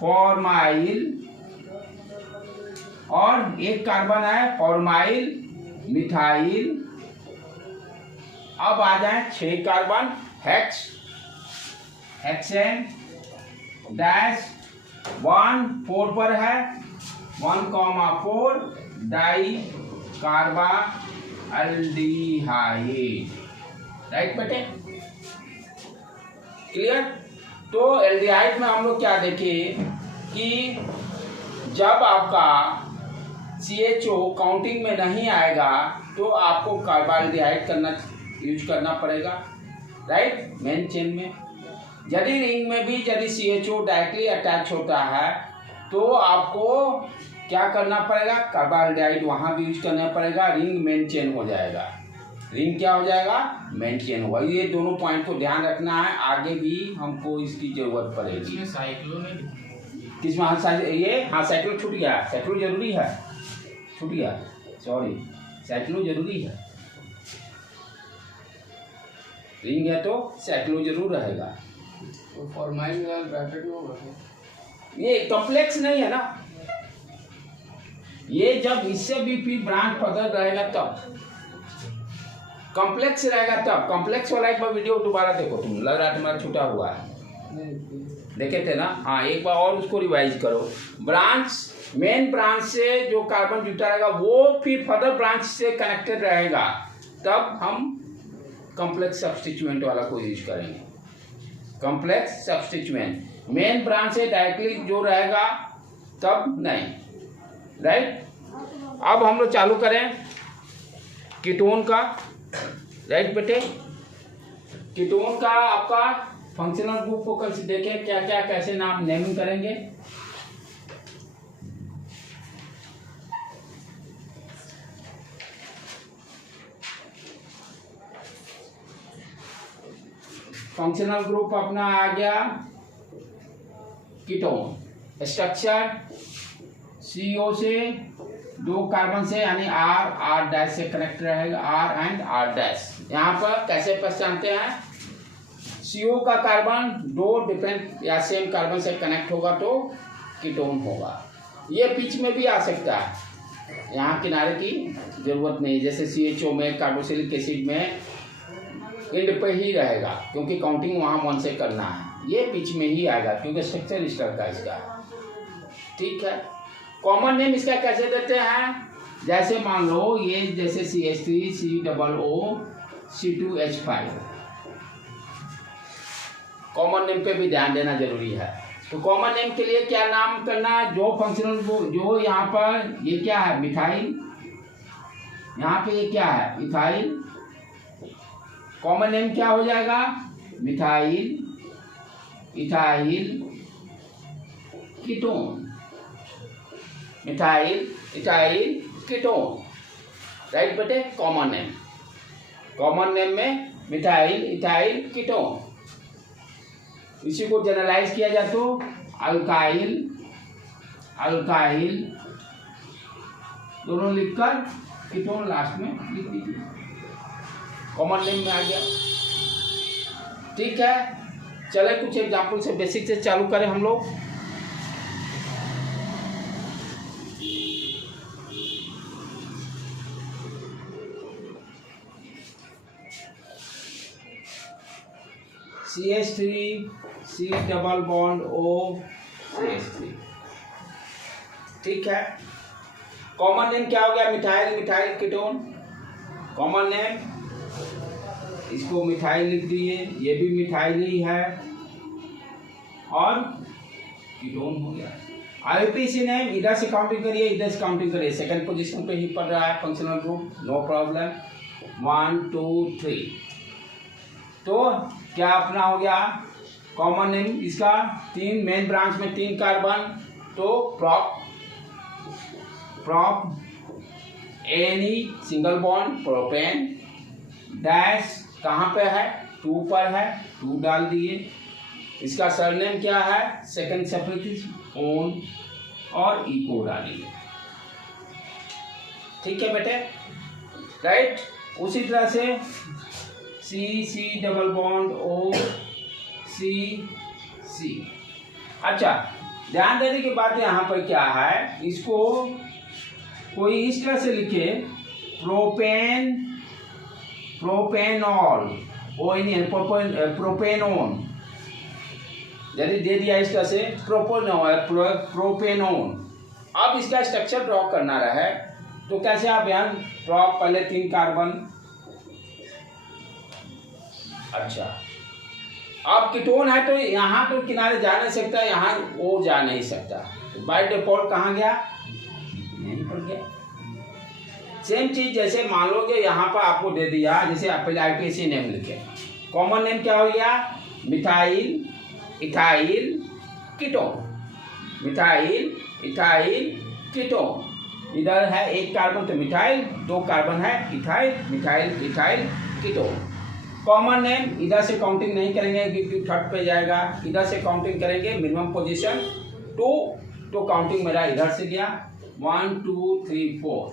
फॉर्माइल, और एक कार्बन है फॉर्माइल मिथाइल। अब आ जाए 6 कार्बन, हेक्सेन डैश 1 4 पर है, 1,4 डाई कार्बा एल्डिहाइड, राइट बेटे, क्लियर। तो एल्डिहाइड में हम लोग क्या देखे कि जब आपका CHO काउंटिंग में नहीं आएगा तो आपको कार्बाल्डिहाइड करना यूज करना पड़ेगा, राइट, मेन चेन में। यदि रिंग में भी यदि CHO डायरेक्टली अटैच होता है तो आपको क्या करना पड़ेगा, कार्बाल्डिहाइड वहाँ भी यूज करना पड़ेगा, रिंग मेन चेन हो जाएगा। रिंग क्या हो जाएगा, मेन चेन होगा। ये दोनों पॉइंट को ध्यान रखना है, आगे भी हमको इसकी जरूरत पड़ेगी। साइक्लो नहीं किसमें, हाँ ये, हाँ साइक्लो छूट गया, साइक्लो जरूरी है, छूट गया, सॉरी, साइक्लो जरूरी है। रिंग है तो साइक्लो जरूर रहेगा। तो फॉर्माइल ब्रैकेट में होगा, ये कॉम्प्लेक्स नहीं है ना, ये जब इससे भी फिर ब्रांच फर्दर रहेगा तब कॉम्प्लेक्स रहेगा, तब कॉम्प्लेक्स वाला एक बार वीडियो दोबारा देखो, तुम लग रहा है तुम्हारा छूटा हुआ है, देखे थे ना, हाँ एक बार और उसको रिवाइज करो। ब्रांच, मेन ब्रांच से जो कार्बन जुटा रहेगा वो फिर फर्दर ब्रांच से कनेक्टेड रहेगा, तब हम कॉम्प्लेक्स सब्स्टिट्यूएंट वाला को यूज करेंगे। कॉम्प्लेक्स सब्स्टिट्यूएंट मेन ब्रांच से डायरेक्टली जो रहेगा तब नहीं, राइट। अब हम लोग चालू करें कीटोन का, राइट बेटे। कीटोन का आपका फंक्शनल ग्रुप को कल से देखें क्या क्या कैसे नाम नेमिंग करेंगे। फंक्शनल ग्रुप अपना आ गया कीटोन। स्ट्रक्चर CO से 2 कार्बन से यानी R से कनेक्ट रहेगा, R एंड R। यहाँ पर कैसे पहचानते हैं, CO का कार्बन 2 डिफरेंट या सेम कार्बन से कनेक्ट होगा तो कीटोन होगा। ये बीच में भी आ सकता है, यहाँ किनारे की जरूरत नहीं, जैसे CHO में कार्बोक्सिलिक एसिड में एंड पे ही रहेगा क्योंकि काउंटिंग वहाँ 1 से करना है, ये बीच में ही आएगा क्योंकि स्ट्रक्चर इस तरह का इसका, ठीक है। कॉमन नेम इसका कैसे देते हैं, जैसे मान लो ये जैसे CH3 COO C2H5, common name पे भी ध्यान देना जरूरी है। तो कॉमन नेम के लिए क्या नाम करना है, जो फंक्शनल जो यहाँ पर ये क्या है मिथाइल, यहाँ पे ये क्या है इथाइल, कॉमन नेम क्या हो जाएगा methyl ethyl ketone, methyl ethyl ketone, right बेटे। कॉमन नेम में मिथाइल इथाइल कीटोन। इसी को जनरलाइज किया जाए तो अल्काइल दोनों लिखकर कीटोन लास्ट में लिख दीजिए, कॉमन नेम में आ गया, ठीक है। चले कुछ एग्जाम्पल से बेसिक से चालू करें हम लोग। CH3 C double bond O CH3, ठीक है। कॉमन नेम क्या हो गया मिथाइल कीटोन, कॉमन नेम इसको मिथाइल लिख दिए, ये भी मिथाइल ही है और कीटोन हो गया। IUPAC नेम इधर से काउंटिंग करिए इधर से काउंटिंग करिए, सेकंड पोजीशन पे ही पड़ रहा है फंक्शनल ग्रुप, नो प्रॉब्लम। 1 2 3, तो क्या अपना हो गया कॉमन नेम इसका 3 मेन ब्रांच में 3 कार्बन, तो prop any single bond propane dash कहाँ पे है 2 पर है, 2 डाल दिए। इसका सरनेम क्या है सेकंड सफिक्स ओन और इको डालिए, ठीक है बेटे, राइट। उसी तरह से C double bond O C। अच्छा, ध्यान देने की बात यहाँ पर क्या है, इसको कोई इस तरह से लिखे प्रोपेनॉल प्रोपेनोन, यदि दे दिया इस तरह से प्रोपेनोन। अब इसका स्ट्रक्चर ड्रॉ करना रहे तो कैसे आप यहाँ ड्रॉ, पहले 3 कार्बन। अच्छा, अब कीटोन है तो यहाँ तो किनारे जा नहीं सकता, यहाँ वो जा नहीं सकता, तो बाय डिफॉल्ट कहाँ गया, यहीं पर गया। सेम चीज जैसे मान लो कि यहाँ पर आपको दे दिया, जैसे आप पहले आईपीसी नेम लिखे, कॉमन नेम क्या हो गया, methyl ethyl ketone, methyl ethyl ketone. इधर है 1 कार्बन तो मिथाइल, 2 कार्बन है ethyl, methyl ethyl ketone. Common name इधर से काउंटिंग नहीं करेंगे क्योंकि थर्ड पे जाएगा, इधर से काउंटिंग करेंगे, मिनिमम पोजीशन 2, तो काउंटिंग मेरा इधर से गया 1 2 3 4,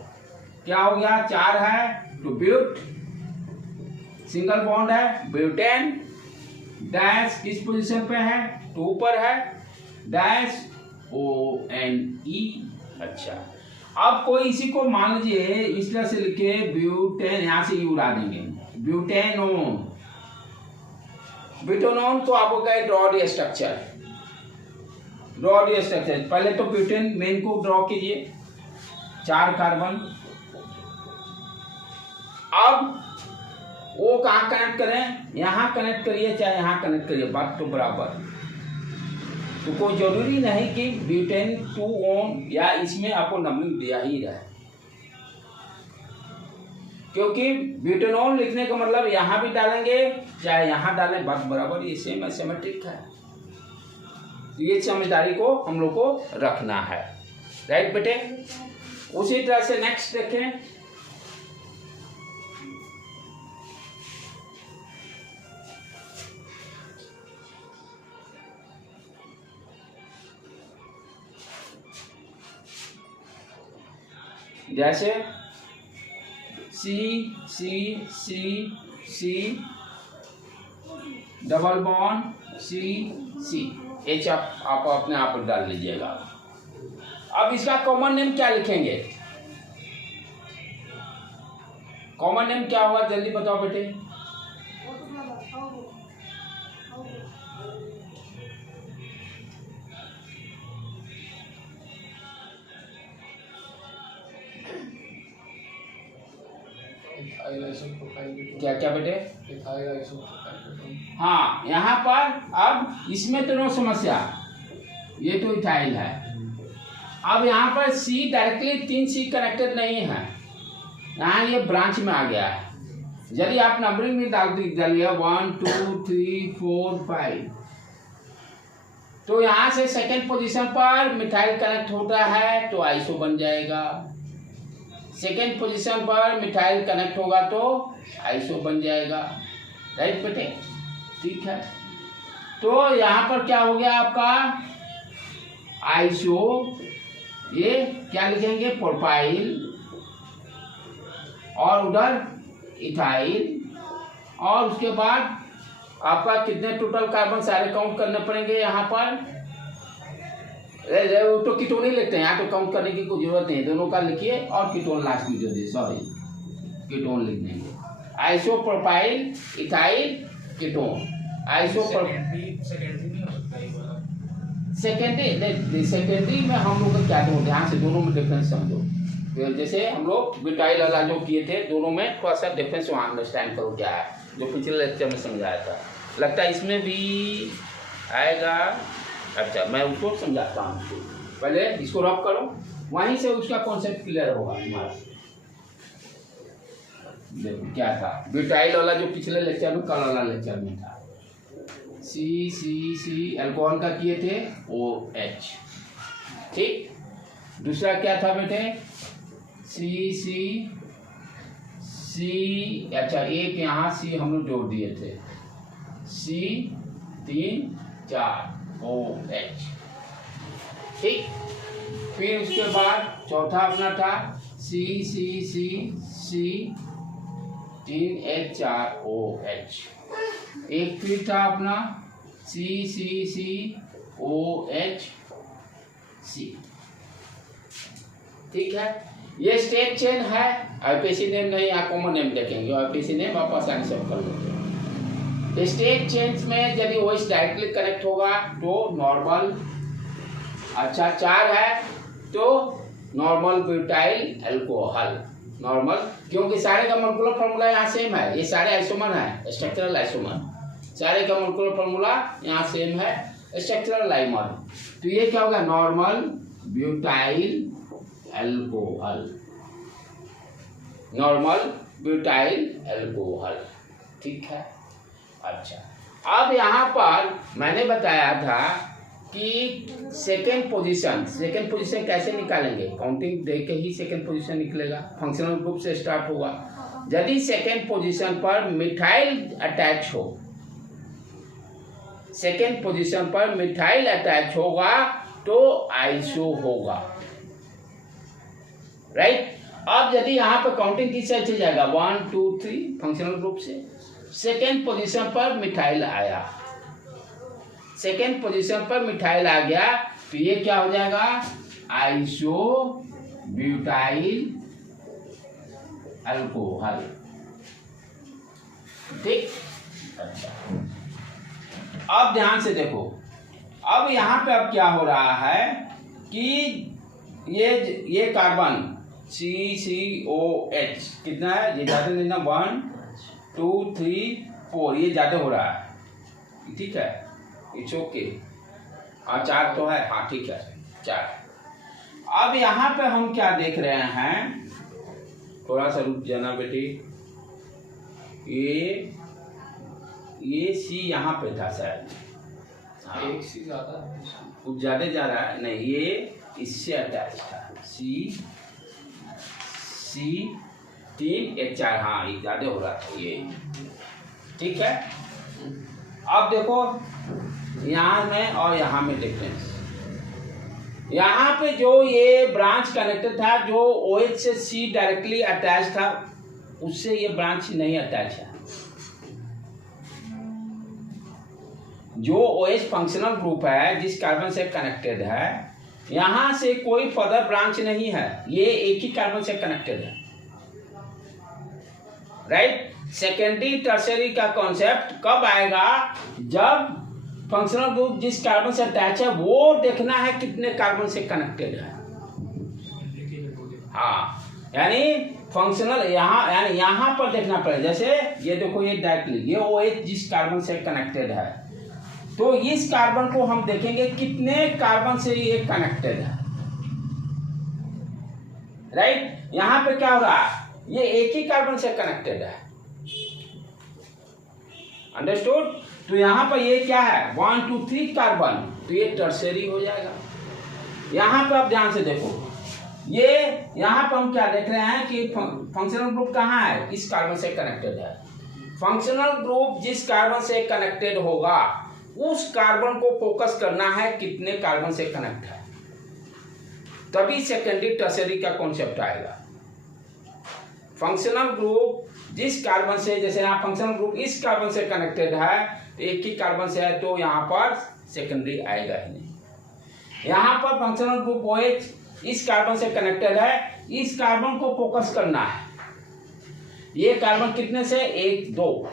क्या हो गया 4 है तो ब्यूट, सिंगल बॉन्ड है ब्यूटेन, डैश किस पोजीशन पे है, 2 पर है, डैश ONE। अच्छा, अब कोई इसी को मान लीजिए इस तरह से लिखे ब्यूटेन, यहां से यू उड़ा देंगे, ब्यूटेनोन, ब्यूटेनोन तो आपको कहे draw the structure, draw the structure. पहले तो ब्यूटेन मेन को ड्रॉ कीजिए, 4 कार्बन। अब वो कहाँ कनेक्ट करें, यहाँ कनेक्ट करिए चाहे यहाँ कनेक्ट करिए, बात तो बराबर। तो कोई जरूरी नहीं कि ब्यूटेन 2 ओन या इसमें आपको नंबरिंग दिया ही रहे, क्योंकि ब्यूटेनॉन लिखने का मतलब यहाँ भी डालेंगे चाहे यहाँ डालें, बात बराबर, ये सेम सिमेट्रिक है। ये समझदारी को हम लोग को रखना है, राइट बेटे। उसी तरह से नेक्स्ट देखें, जैसे सी C C C double bond C C, H आप अपने आप डाल लीजिएगा। अब इसका कॉमन नेम क्या लिखेंगे, कॉमन नेम क्या होगा जल्दी बताओ बेटे। क्या क्या बेटे, हाँ यहाँ पर अब इसमें तो नो समस्या, ये तो इथाइल है। अब यहाँ पर सी डायरेक्टली 3 सी कनेक्टेड नहीं है, यहाँ ये ब्रांच में आ गया है। यदि आप नंबरिंग में डालिए 1 2 3 4 5, तो यहाँ से सेकेंड पोजीशन पर मिथाइल कनेक्ट होता है तो आइसो बन जाएगा, सेकेंड पोजीशन पर मिथाइल कनेक्ट होगा तो आइसो बन जाएगा, राइट बेटे, ठीक है। तो यहाँ पर क्या हो गया आपका आइसो, ये क्या लिखेंगे प्रोपाइल, और उधर इथाइल, और उसके बाद आपका कितने टोटल कार्बन सारे काउंट करने पड़ेंगे यहाँ पर, वो तो कीटोन ही लेते हैं, यहाँ तो काउंट करने की कोई जरूरत नहीं है, दोनों का लिखिए और कीटोन लास्ट में जो दे, सॉरी कीटोन लिख देंगे, iso propyl ethyl ketone, iso secondary में हम लोग का क्या दो, ध्यान से दोनों में डिफरेंस समझो। जैसे हम लोग ब्यूटाइल वाला जो किए थे, दोनों में थोड़ा सा डिफरेंस वहाँ अंडरस्टैंड करो क्या है, जो पिछले लेक्चर में समझाया था, लगता है इसमें भी आएगा। अच्छा मैं उसको समझाता हूँ, पहले इसको रब करो, वहीं से उसका कॉन्सेप्ट क्लियर होगा तुम्हारा। देखो क्या था ब्यूटाइल वाला जो पिछले लेक्चर में, कल वाला लेक्चर में था, सी सी सी अल्कोहल का किए थे OH, ठीक। दूसरा क्या था बेटे, सी सी सी, अच्छा एक यहाँ सी हम लोग जोड़ दिए थे, C 3 4 OH, ठीक। फिर उसके बाद चौथा अपना था C C C C 3 H 4 OH, एक फिर था अपना C C C OH C, ठीक है। ये स्टेट चेन है, आईपीसी नेम नहीं, यहाँ कॉमन नेम देखेंगे, आईपीसी नेम आप आसानी से कर लेते। स्टेट चेन्स में यदि वॉइस डायरेक्टली कनेक्ट होगा तो नॉर्मल, अच्छा 4 है तो नॉर्मल ब्यूटाइल अल्कोहल। नॉर्मल, क्योंकि सारे का मोलेकुलर फार्मूला यहाँ सेम है, ये सारे आइसोमर हैं, स्ट्रक्चरल आइसोमर, सारे का मोलेकुलर फार्मूला यहाँ सेम है, स्ट्रक्चरल आइसोमर। तो ये क्या होगा, normal butyl alcohol, normal butyl alcohol. ठीक है। अच्छा, अब यहाँ पर मैंने बताया था कि सेकेंड पोजीशन कैसे निकालेंगे, काउंटिंग देख के ही सेकेंड पोजीशन निकलेगा, फंक्शनल ग्रुप से स्टार्ट होगा। यदि सेकेंड पोजीशन पर मिथाइल अटैच हो, सेकेंड पोजीशन पर मिथाइल अटैच होगा तो आइसो होगा, राइट। अब यदि यहाँ पर काउंटिंग किस से चल जाएगा, 1 2 3 फंक्शनल ग्रुप से। सेकेंड पोजीशन पर मिथाइल आया, सेकेंड पोजीशन पर मिथाइल आ गया तो ये क्या हो जाएगा, आइसो ब्यूटाइल अल्कोहल। ठीक। अच्छा, अब ध्यान से देखो, अब यहाँ पे अब क्या हो रहा है कि ये कार्बन CCOH कितना है, ये ज्यादा लेना, 1 2 3 4, ये ज्यादा हो रहा है। ठीक है, इट्स ओके। हाँ 4 तो है, हाँ ठीक है 4। अब यहाँ पे हम क्या देख रहे हैं, थोड़ा सा रुक जाना बेटी, ये C यहाँ पे था शायद, हाँ एक सी ज्यादा है, कुछ ज्यादा जा रहा है, नहीं ये इससे अटैच था, C 3 1 4, हाँ ये ज्यादा हो रहा था ये। ठीक है। अब देखो यहाँ में और यहाँ में डिफरेंस, यहाँ पे जो ये ब्रांच कनेक्टेड था, जो OH से C डायरेक्टली अटैच था, उससे ये ब्रांच नहीं अटैच है। जो OH फंक्शनल ग्रुप है, जिस कार्बन से कनेक्टेड है, यहाँ से कोई फर्दर ब्रांच नहीं है, ये एक ही कार्बन से कनेक्टेड है, राइट। सेकेंडरी टर्सरी का कॉन्सेप्ट कब आएगा, जब फंक्शनल ग्रुप जिस कार्बन से अटैच है वो देखना है कितने कार्बन से कनेक्टेड है। हाँ, यानी फंक्शनल यहाँ पर देखना पड़ेगा। जैसे ये देखो, ये डायरेक्टली ये OH जिस कार्बन से कनेक्टेड है, तो इस कार्बन को हम देखेंगे कितने कार्बन से ये कनेक्टेड है, राइट। यहाँ पे क्या हो रहा है, ये एक ही कार्बन से कनेक्टेड है, अंडरस्टूड। तो यहाँ पर ये क्या है, 1 2 3 कार्बन, तो ये टर्सरी हो जाएगा। यहाँ पर आप ध्यान से देखो, ये यहाँ पर हम क्या देख रहे हैं कि फंक्शनल ग्रुप कहाँ है, इस कार्बन से कनेक्टेड है। फंक्शनल ग्रुप जिस कार्बन से कनेक्टेड होगा, उस कार्बन को फोकस करना है कितने कार्बन से कनेक्ट है, तभी सेकेंडरी टर्सरी का कॉन्सेप्ट आएगा। फंक्शनल ग्रुप जिस कार्बन से, जैसे यहाँ फंक्शनल ग्रुप इस कार्बन से कनेक्टेड है, तो एक ही कार्बन से है, तो यहाँ पर सेकेंडरी आएगा ही नहीं। यहाँ पर फंक्शनल ग्रुप OH इस कार्बन से कनेक्टेड है, इस कार्बन को फोकस करना है, ये कार्बन कितने से, 1 2,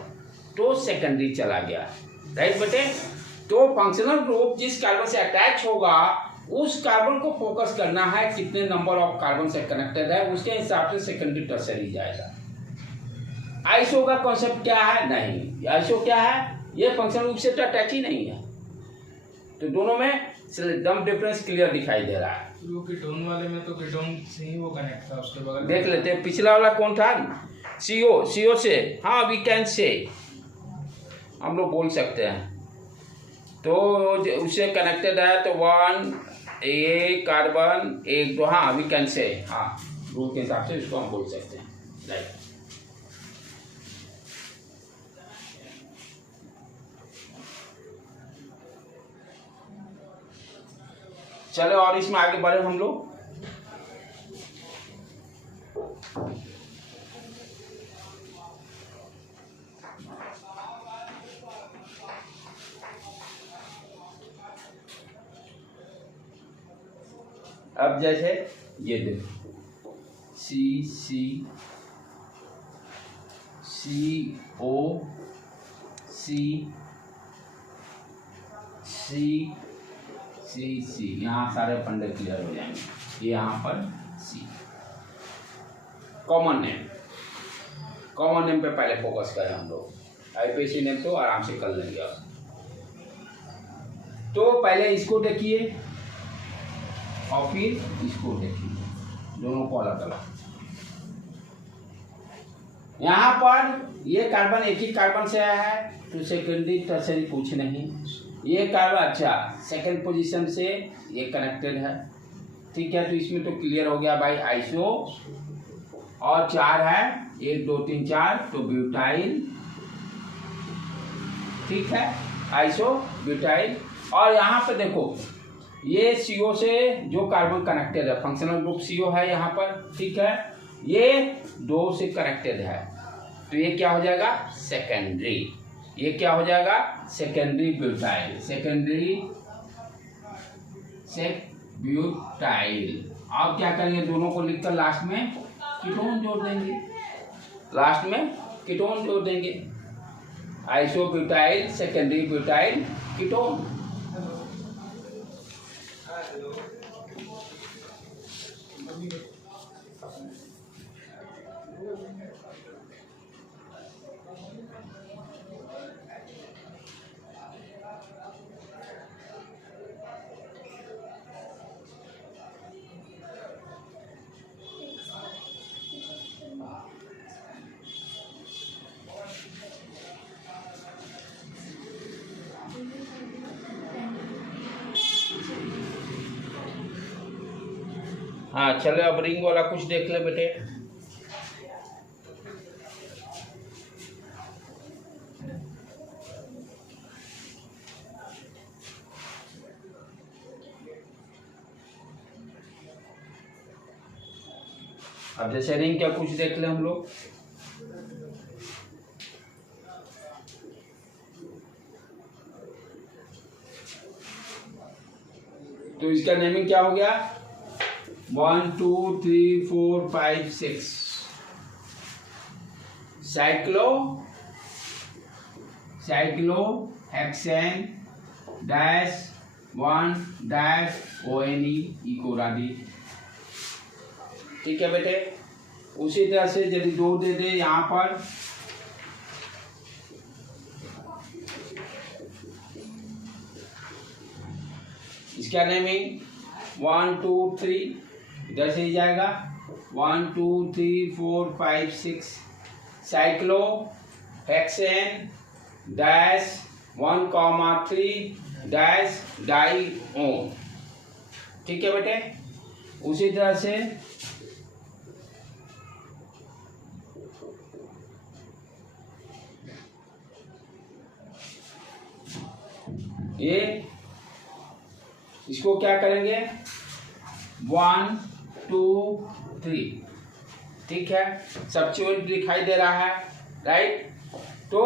तो सेकेंडरी चला गया, राइट बेटे। तो फंक्शनल ग्रुप जिस कार्बन से अटैच होगा, उस कार्बन को फोकस करना है कितने नंबर ऑफ कार्बन से कनेक्टेड है, उसके हिसाब से सेकेंडरी टर्सरी जाएगा। आइसो का कॉन्सेप्ट क्या है, नहीं, आइसो क्या है, ये फंक्शनल ग्रुप से तो अटैच ही नहीं है, तो दोनों में एकदम डिफरेंस क्लियर दिखाई दे रहा है। वो कीटोन वाले में तो कीटोन से ही वो कनेक्ट था, उसके बगल देख लेते हैं पिछला वाला कौन था, CO से, हाँ वी कैन से, हम लोग बोल सकते हैं। तो उससे कनेक्टेड है, तो 1 एक कार्बन 1 2, हाँ वी कैन से, हाँ रूल के हिसाब से इसको हम बोल सकते हैं, राइट। चलो और इसमें आगे बढ़े हम लोग। अब जैसे ये देखो, C, यहाँ सारे फंडे क्लियर हो जाएंगे। ये यहाँ पर सी। कॉमन नेम पे पहले फोकस करें हम लोग, आईपीसी नेम तो आराम से कर लेंगे आप। तो पहले इसको देखिए और फिर इसको देखिए, दोनों को अलग अलग। यहाँ पर ये कार्बन एक ही कार्बन से आया है तो सेकेंडरी टर्सरी कुछ नहीं। ये कार्बन अच्छा सेकंड पोजीशन से ये कनेक्टेड है, ठीक है। तो इसमें तो क्लियर हो गया भाई, आइसो और 4 है, 1 2 3 4 तो ब्यूटाइल, ठीक है, आइसो ब्यूटाइल। और यहाँ पे देखो ये CO से जो कार्बन कनेक्टेड है, फंक्शनल ग्रुप CO है यहाँ पर, ठीक है, ये 2 से कनेक्टेड है तो ये क्या हो जाएगा सेकेंडरी। ये क्या हो जाएगा सेकेंडरी ब्यूटाइल, सेकेंडरी ब्यूटाइल। अब क्या करेंगे, दोनों को लिखकर लास्ट में कीटोन जोड़ देंगे, लास्ट में कीटोन जोड़ देंगे। Iso butyl secondary butyl ketone. हाँ चलो अब रिंग वाला कुछ देख ले बेटे। अब जैसे रिंग क्या कुछ देख ले हम लोग। तो इसका नेमिंग क्या हो गया 1 2 3 4 5 6 साइक्लोहेक्सेन -1-ONE इकोराडी, ठीक है बेटे। उसी तरह से यदि 2 दे दे यहाँ पर, इसका नेमिंग 1 2 3 इधर से ही जाएगा 1 2 3 4 5 6 साइक्लोहेक्सेन -1,3 डाइओन, ठीक है बेटे। उसी तरह से ये इसको क्या करेंगे 1 2 3, ठीक है। सब्स्टिट्यूएंट दिखाई दे रहा है, राइट। तो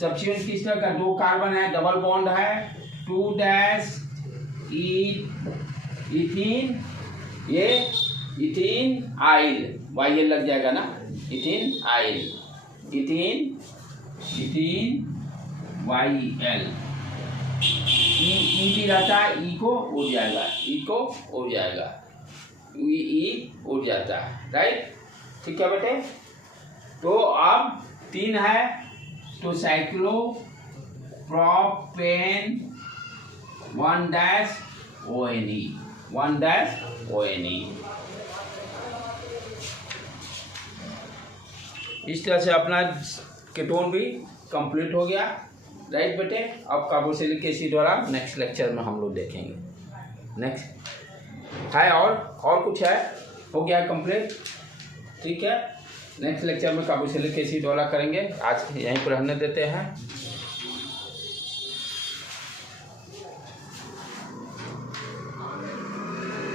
सब्स्टिट्यूएंट किस तरह का, 2 कार्बन है, डबल बॉन्ड है, 2-इथीन, ये इथीन आइल, वाई लग जाएगा ना, इथीन आइल, इथीन YL, ई भी रहता है, ई को उड़ जाएगा, ई को उड़ जाएगा, ई उड़ जाता है, राइट, ठीक है बेटे। तो अब 3 है तो साइक्लोप्रोपेन 1-ONE, 1-ONE। इस तरह से अपना कीटोन भी कंप्लीट हो गया, राइट बेटे। अब कार्बोक्सिलिक एसिड द्वारा नेक्स्ट लेक्चर में हम लोग देखेंगे। नेक्स्ट है और कुछ है, हो गया कंप्लीट, ठीक है। नेक्स्ट लेक्चर में कार्बोक्सिलिक एसिड वाला करेंगे। आज यहीं पर रहने देते हैं।